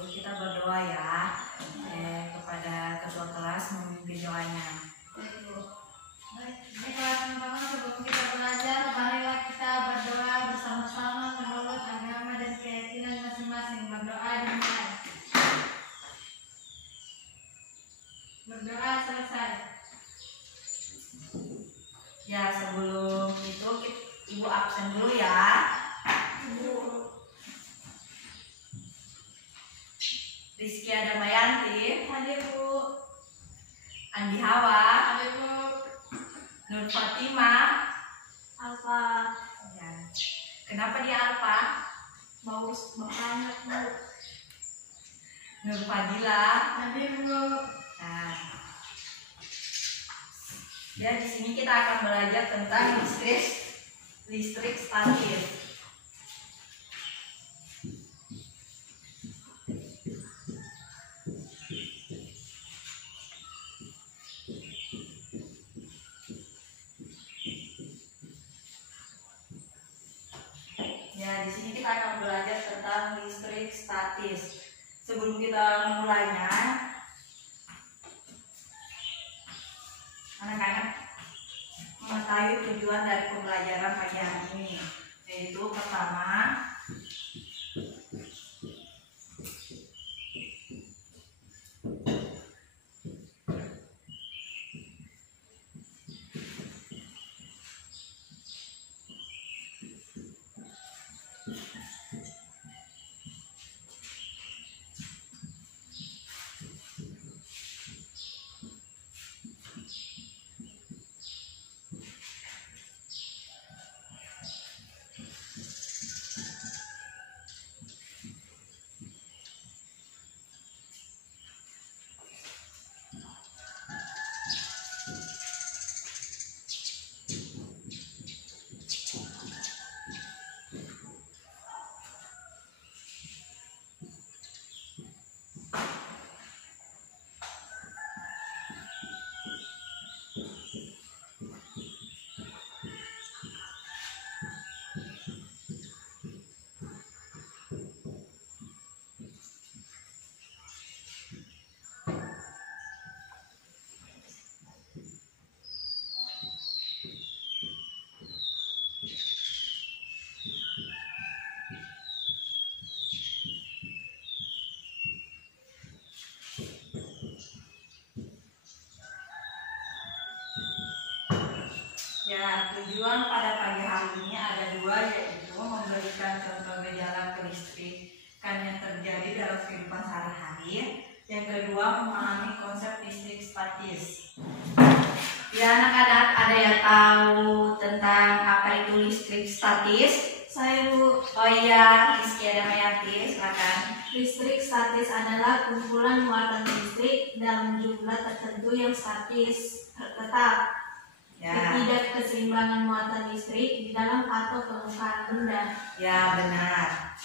dulu kita berdoa ya kepada ketua kelas memimpin doanya. Baik, teman-teman, sebelum kita belajar, marilah kita berdoa bersama-sama menurut agama dan keyakinan masing-masing. Berdoa dimulai. Berdoa selesai. Ya, sebelum itu Ibu absen dulu ya. Ibu. Rizky Adamayanti, Hadir, Bu. Andi Hawa, Hadir, Bu. Nur Fatima, Alfa. ya. Kenapa dia Alfa? Bagus banget, Bu. Nur Fadila. Hadir, Bu. Nah, ya di sini kita akan belajar tentang listrik statis. Ya, di sini kita akan belajar tentang listrik statis. Sebelum kita memulainya, anak-anak mengetahui tujuan dari pembelajaran pagi hari ini, yaitu pertama, ya, tujuan pada pagi hari ini ada dua, yaitu memberikan contoh gejala kelistrikan yang terjadi dalam kehidupan sehari-hari. Yang kedua, memahami konsep listrik statis. Ya, anak-anak, ada yang tahu tentang apa itu listrik statis? Saya, Bu. Oh iya, Rizky Adamayanti, silakan. Listrik statis adalah kumpulan muatan listrik dalam jumlah tertentu yang statis, tetap. Ya. Tidak keseimbangan muatan listrik di dalam atau permukaan benda. Ya, benar.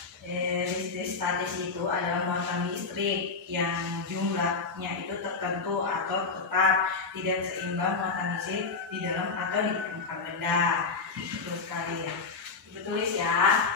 Listrik statis itu adalah muatan listrik yang jumlahnya itu tertentu atau tetap, tidak seimbang muatan listrik di dalam atau di permukaan benda. Betul sekali. Ibu tulis ya.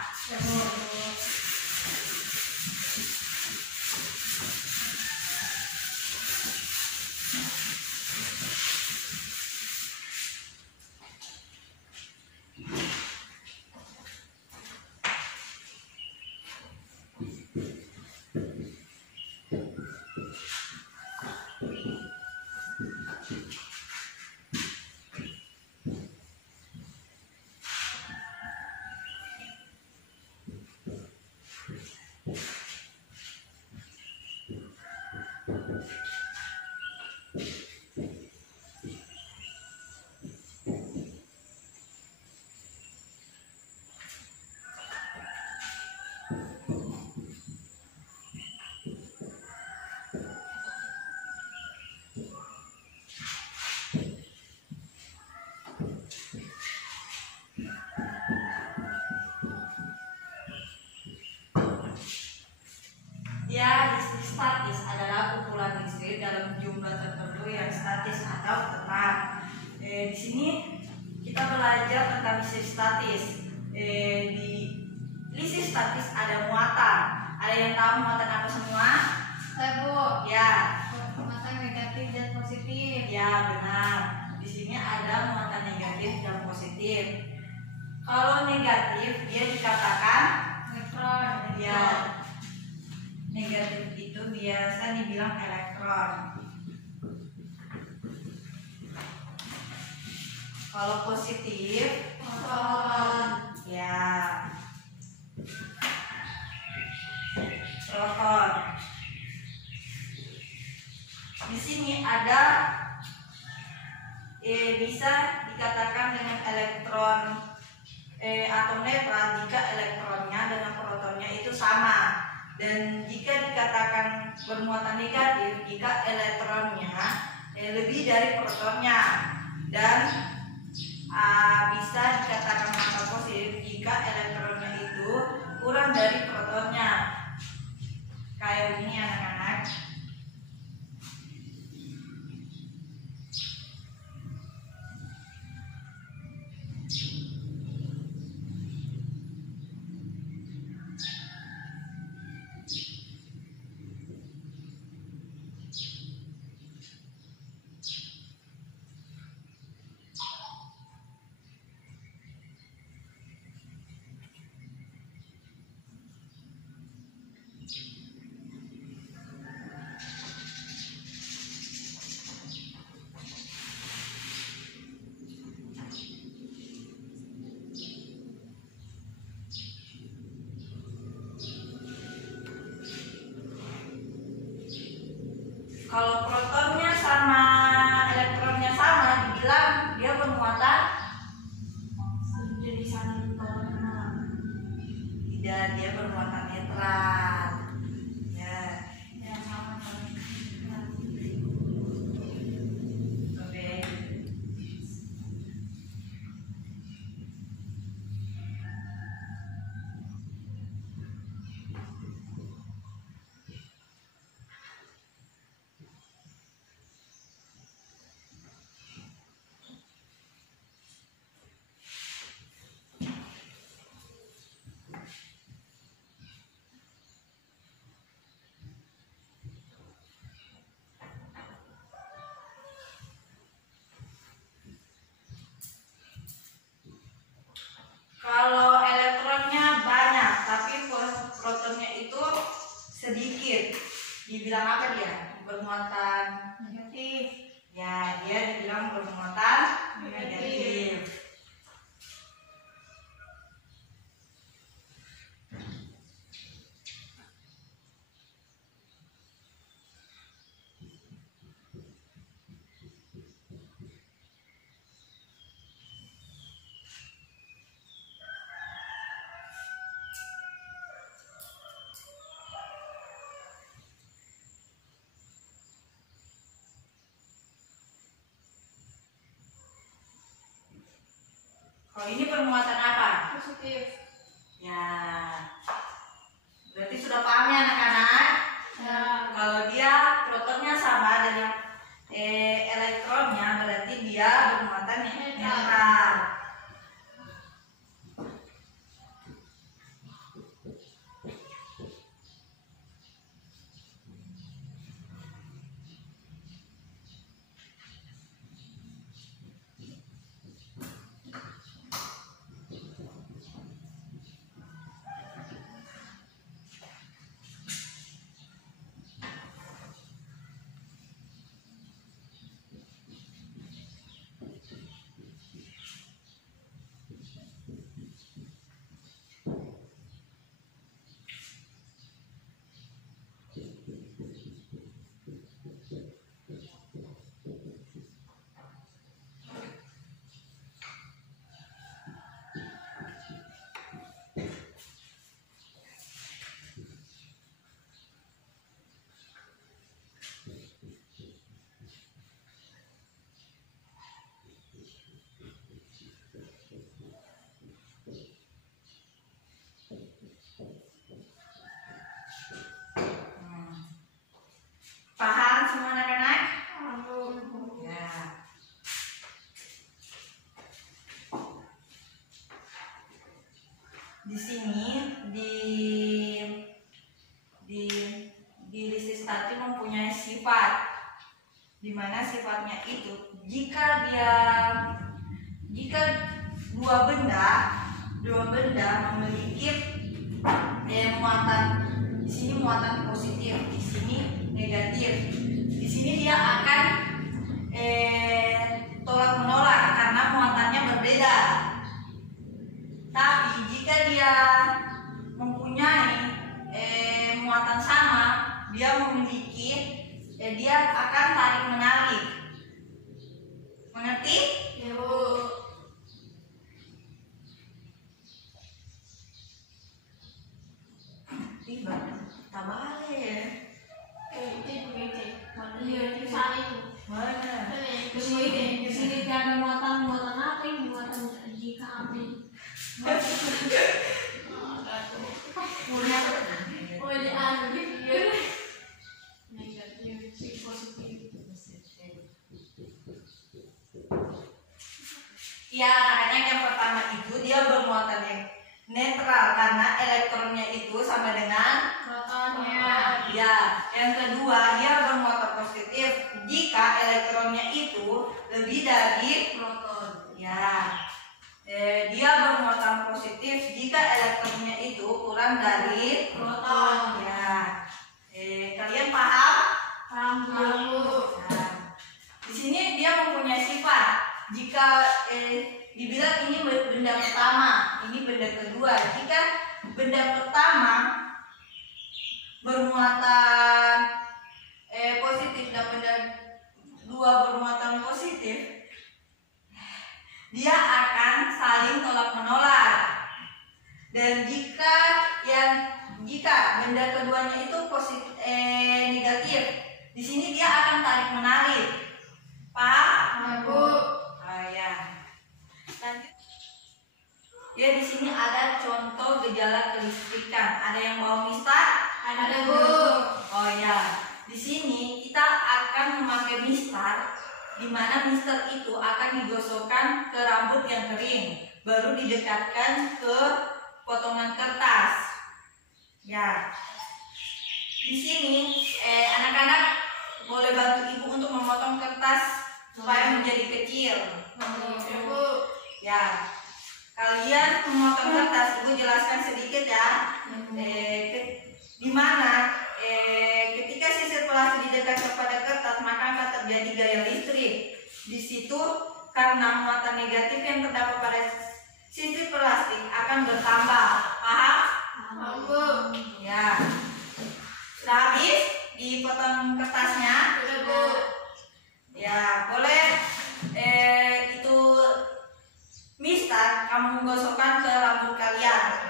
Ya, listrik statis adalah kumpulan listrik dalam jumlah tertentu yang statis atau tetap. Di sini kita belajar tentang listrik statis. Di listrik statis ada muatan. Ada yang tahu muatan apa semua? Saya Bu. Ya. Muatan negatif dan positif. Ya, benar. Di sini ada muatan negatif dan positif. Kalau negatif dia dikatakan Elektron. ya, negatif itu biasa dibilang elektron. Kalau positif Proton. ya, proton. Di sini ada bisa dikatakan dengan elektron atom netral jika elektronnya dengan protonnya itu sama, dan jika dikatakan bermuatan negatif jika elektronnya lebih dari protonnya, dan bisa dikatakan muatan positif jika elektronnya itu kurang dari protonnya. Kayak begini anak-anak. Kalau protonnya sama elektronnya sama, dibilang dia bermuatan Jadi saling tolak. tidak, dia bermuatan netral. Ya, Yang sama saling. oke. Kalau elektronnya banyak tapi protonnya itu sedikit, dibilang apa dia? Bermuatan Negatif. ya, dia dibilang bermuatan negatif. Kalau ini bermuatan apa? Positif. Ya, berarti sudah paham ya anak-anak? Ya. Kalau dia protonnya sama dengan elektronnya, berarti dia bermuatan netral. di listrik statis mempunyai sifat, di mana sifatnya itu jika dua benda memiliki muatan, di sini muatan positif, di sini negatif, di sini dia akan tolak menolak karena muatannya berbeda. Tapi jika dia mempunyai muatan sama, dia akan tarik menarik. Mengerti? Ya, Bu. Tiba, tambah ya. Iya, di sana itu. Mana? Di sini tidak ada muatan apa ini, muatan jika apa ini. Oh, ini anu gitu. Negatif, positif. Ya, makanya yang pertama itu dia bermuatan yang netral karena elektronnya itu sama dengan Protonnya. ya. Yang kedua dia bermuatan positif jika elektronnya itu lebih dari Proton. ya. Dia bermuatan positif jika elektronnya itu kurang dari Proton. ya. Kalian paham? Paham, Bu. Nah, di sini dia mempunyai sifat. Jika dibilang ini benda pertama, ini benda kedua. Jika benda pertama bermuatan positif dan benda dua bermuatan positif, dia akan saling tolak menolak. Dan jika benda keduanya itu positif negatif, di sini dia akan tarik menarik. Paham? Bu. Oh ya. Lanjut. Ya, di sini ada contoh gejala kelistrikan. Ada yang mau mistar? Ada, Bu. Oh ya. Di sini kita akan memakai mistar, di mana mistar itu akan digosokkan ke rambut yang kering, baru didekatkan ke potongan kertas. Ya. Di sini anak-anak boleh bantu ibu untuk memotong kertas supaya menjadi kecil. Bu. Ya, kalian memotong kertas, ibu jelaskan sedikit ya. Di mana ketika sisir plastik didekatkan kepada kertas, maka akan terjadi gaya listrik. Di situ karena muatan negatif yang terdapat pada sisir plastik akan bertambah. Paham? Paham, Bu. Ya. Sudah habis dipotong kertasnya? Sudah, Bu. Ya, boleh itu mistar kamu gosokkan ke rambut kalian.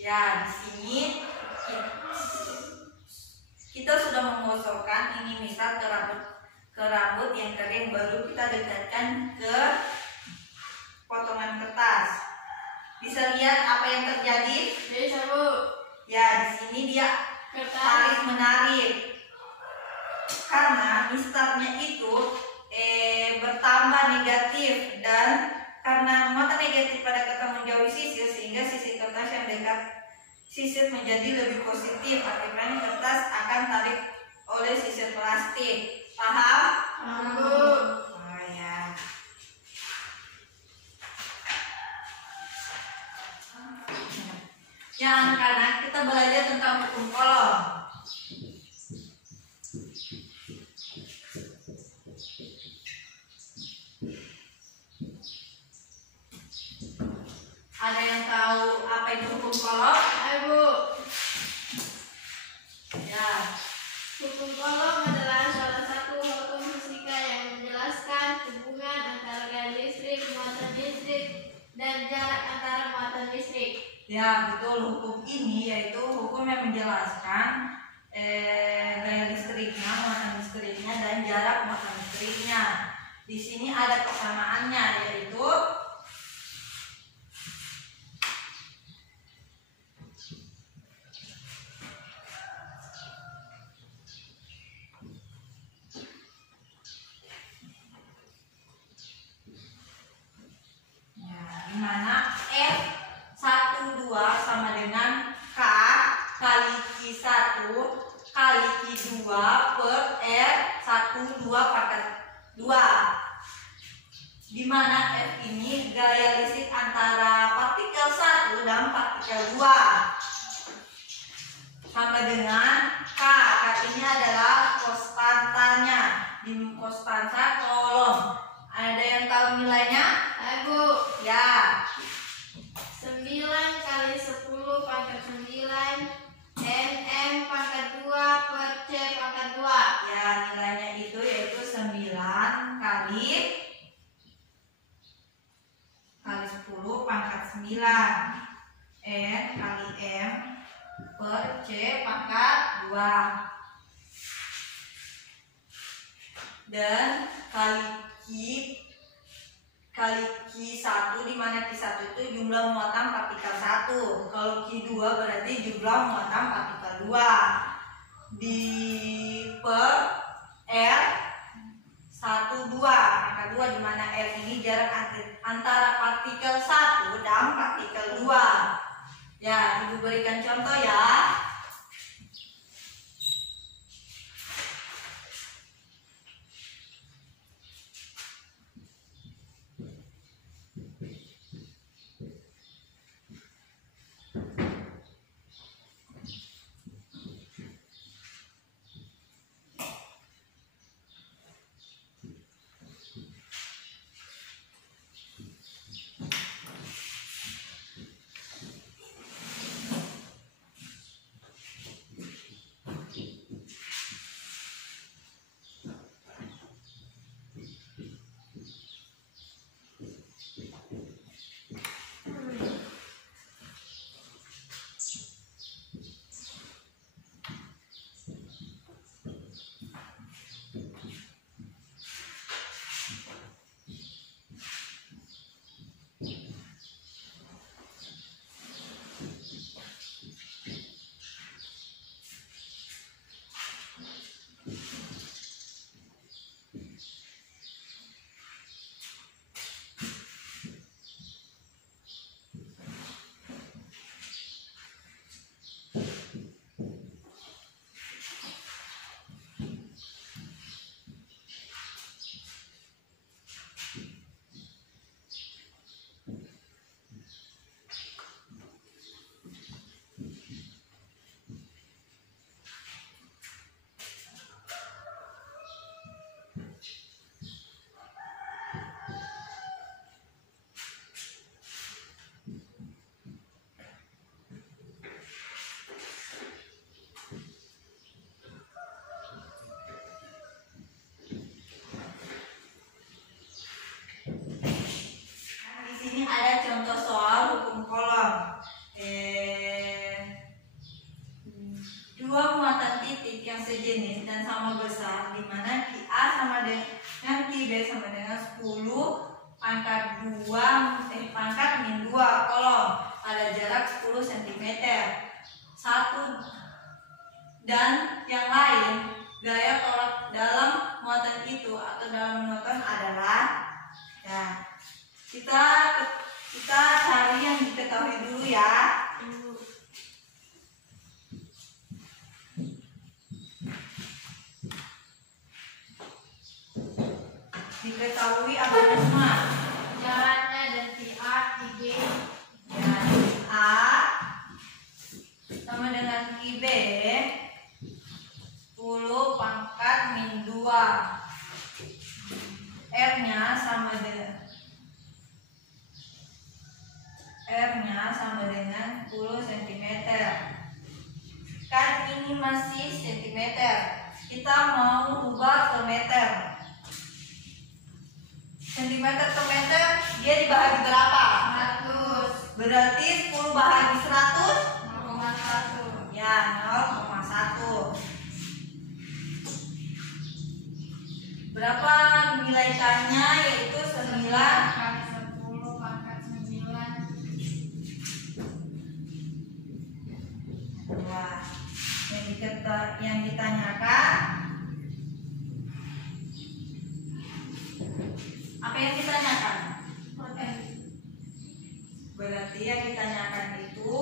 Ya, di sini kita sudah menggosokkan ini misal ke rambut yang kering, baru kita dekatkan ke potongan kertas. Bisa lihat apa yang terjadi? Bisa, Bu. Ya, di sini dia tarik menarik karena mistarnya itu bertambah negatif, dan karena muatan negatif pada kertas menjauhi sisir, sehingga sisi kertas yang dekat sisir menjadi lebih positif. Akibatnya kertas akan tarik oleh sisir plastik. Paham? Paham, Bu. Oh ya. Ya anak-anak, kita belajar tentang hukum kolom. Ada yang tahu apa itu hukum kolom? Ayo, Bu. Ya. Hukum kolom adalah salah satu hukum fisika yang menjelaskan hubungan antara gaya listrik, muatan listrik, dan jarak antara muatan listrik. Ya, betul. Hukum ini yaitu hukum yang menjelaskan gaya listriknya, muatan listriknya, dan jarak muatan listriknya. Di sini ada persamaannya, yaitu kali Q1 kali Q2 per R12 pangkat 2, di mana F ini gaya listrik antara partikel 1 dan partikel 2, sama dengan K. K ini adalah konstantanya di konstanta kolom. Ada yang tahu nilainya? Ibu, Ya. 9 kali 10 pangkat 9 NM pangkat 2 per C pangkat 2. Ya, nilainya itu yaitu 9 kali 10 pangkat 9 N kali M per C pangkat 2, dan kali Q1, di mana Q1 itu jumlah muatan partikel 1. Kalau Q2 berarti jumlah muatan partikel 2 di per R12 angka 2, di mana R ini jarak antara partikel 1 dan partikel 2. Ya, Ibu berikan contoh ya. Ada contoh soal hukum kolom. Dua muatan titik yang sejenis dan sama besar, di mana QA sama dengan QB sama dengan 10 pangkat 2 pangkat min 2 kolom, ada jarak 10 cm. Satu dan yang lain, gaya tolak dalam muatan itu atau dalam muatan adalah, ya, kita cari yang diketahui dulu ya. Diketahui apa semua? jaraknya dan PA, IG. Ya, A sama dengan IB 10 pangkat min 2. R-nya sama dengan 10 cm. Kan ini masih cm. Kita mau ubah ke meter. Centimeter ke meter dia dibagi berapa? 100. Berarti 10 bahagi 100 0,1. ya 0,1. Berapa nilai K-nya? Yaitu 9 kali 10 pangkat 9. Wah, yang ditanyakan apa yang ditanyakan? Berarti yang ditanyakan itu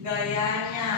gayanya.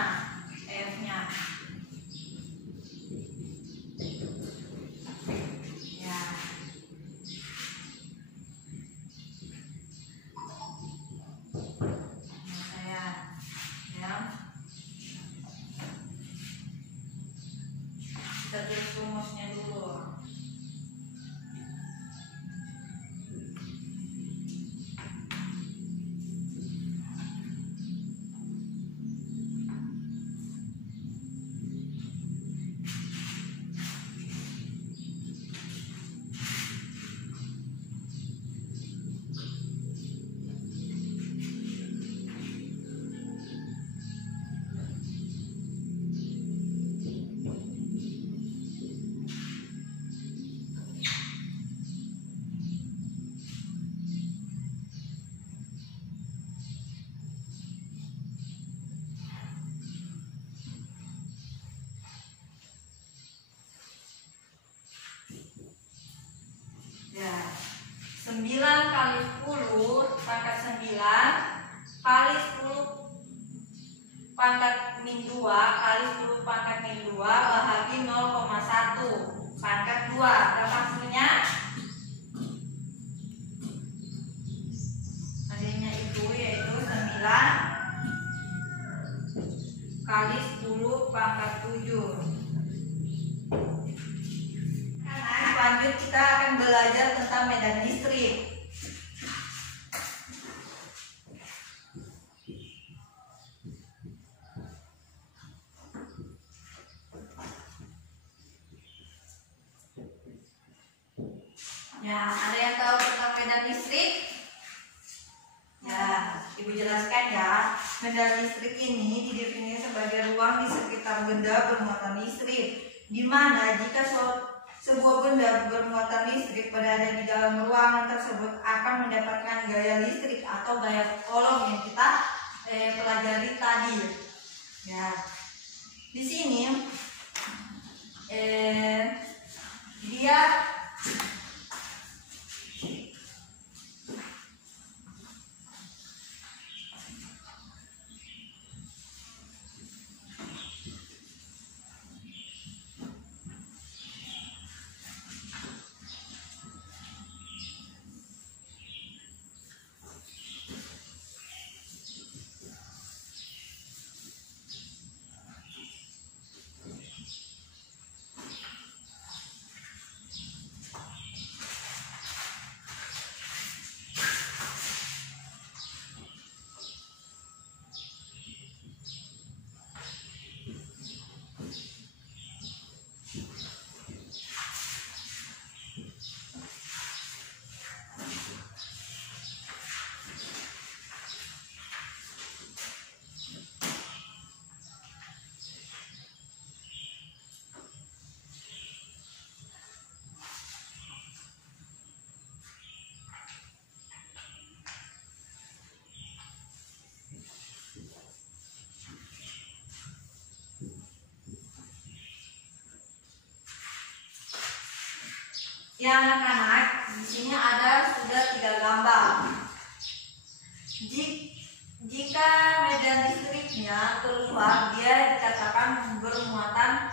pangkat min 2 kali 10 pangkat min 2 bahagi 0,1 pangkat 2. Berapa hasilnya? Hasilnya itu yaitu 9 kali 10 pangkat 7. Lanjut kita akan belajar tentang medan listrik. Ya, ada yang tahu tentang medan listrik? Ya, Ibu jelaskan ya. Medan listrik ini didefinisikan sebagai ruang di sekitar benda bermuatan listrik, di mana jika sebuah benda bermuatan listrik berada di dalam ruangan tersebut akan mendapatkan gaya listrik atau gaya Coulomb yang kita pelajari tadi. Ya, di sini dia ya anak-anak, di sini sudah 3 gambar. Jika medan listriknya keluar, dia dikatakan bermuatan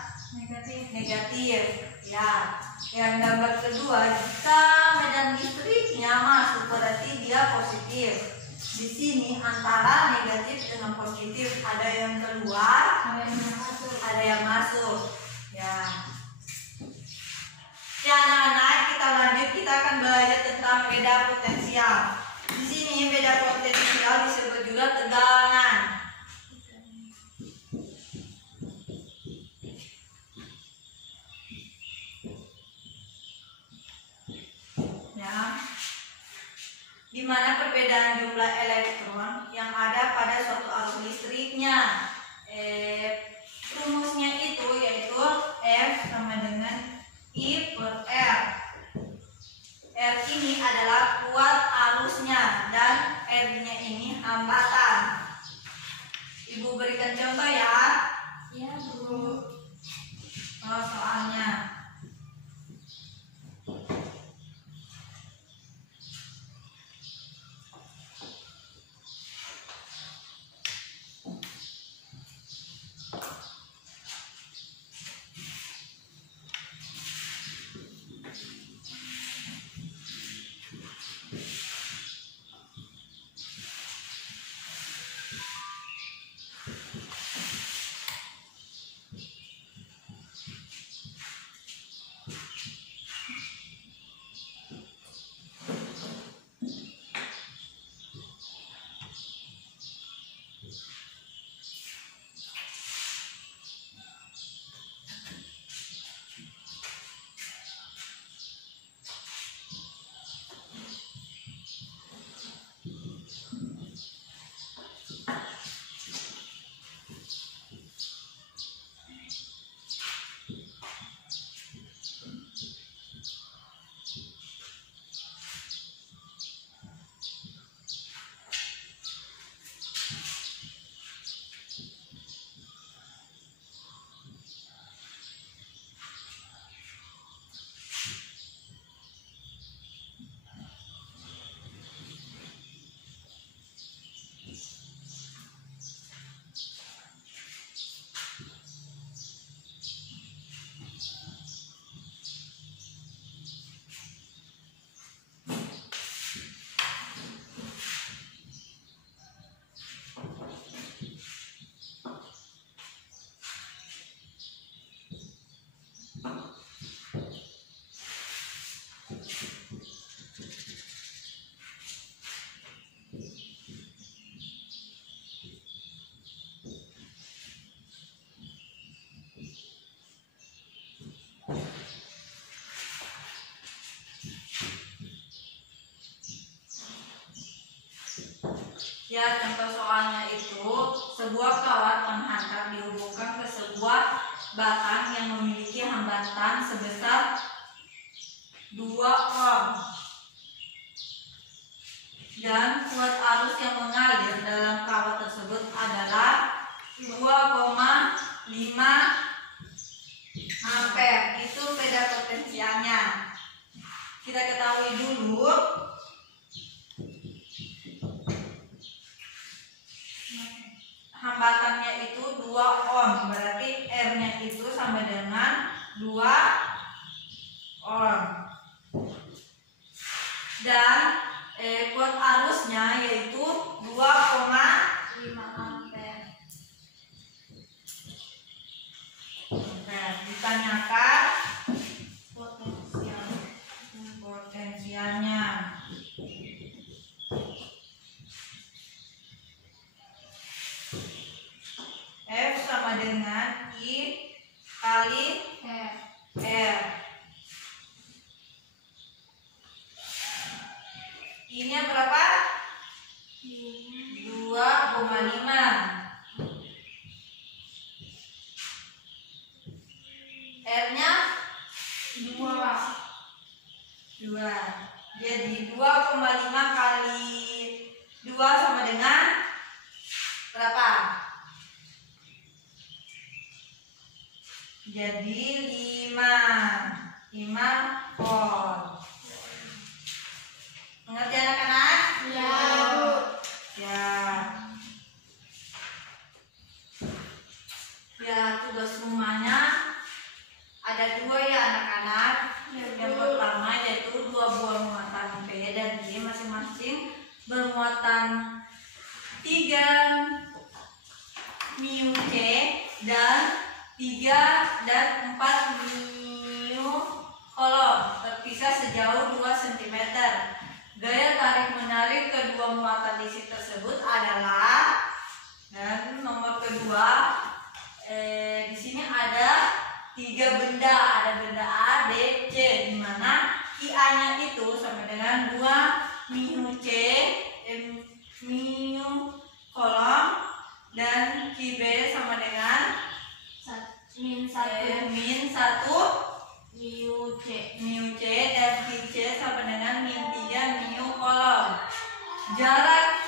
negatif. Ya, yang gambar kedua, jika medan listriknya masuk berarti dia positif. Di sini antara negatif dengan positif, ada yang keluar, ada yang masuk. Ya. Ya anak-anak, kita lanjut, kita akan belajar tentang beda potensial. Di sini beda potensial disebut juga tegangan. Ya. Di mana perbedaan jumlah elektron yang ada pada suatu arus listriknya. Rumusnya itu yaitu F sama dengan I per R. R ini adalah kuat arusnya dan R-nya ini hambatan. Ibu berikan contoh ya. Ya, Bu. Soalnya. Ya, contoh soalnya itu sebuah kawat penghantar dihubungkan ke sebuah batang yang memiliki hambatan sebesar 2 ohm dan kuat arus yang mengalir dalam kawat tersebut adalah 2,5 ampere. Itu beda potensialnya. Kita ketahui dulu hambatannya itu 2 ohm, berarti R-nya itu sama dengan 2 ohm. Dan kuat arusnya yaitu 2,5 ampere. Nah, ditanyakan potensialnya. F sama dengan I kali R. I-nya berapa? 2,5. R-nya 2. Jadi 2,5 kali 2 sama dengan berapa? Jadi 5 volt. Mengerti anak-anak? Ya, Bu. Ya. Ya, tugas rumahnya ada 2 ya anak-anak. Yang pertama yaitu 2 buah muatan P dan Q masing-masing bermuatan 3 mu C dan 3 dan 4 mu kolom, terpisah sejauh 2 cm. Gaya tarik menarik kedua muatan listrik tersebut adalah, dan nomor kedua di sini ada 3 benda, ada benda A, B, C, di mana IA-nya itu sama dengan 2 mu C, mu kolom, dan QB sama dengan min 1 mu C dan QC sama dengan min 3 mu kolom. Jarak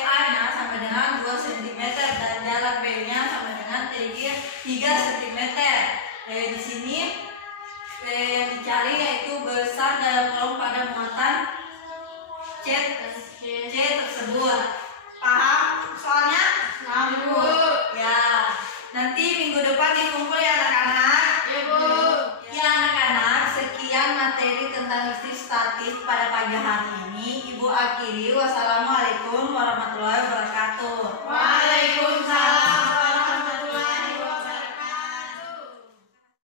A-nya sama dengan 2 cm dan jarak B-nya sama dengan 3 cm. Di sini yang dicari yaitu besar dalam kolom pada muatan C tersebut. Paham soalnya? Bu. Ya. Nanti minggu depan dikumpul ya anak-anak. Ya, Bu. Ya anak-anak, sekian materi tentang listrik statis pada pagi hari ini. Ibu akhiri. Wassalamualaikum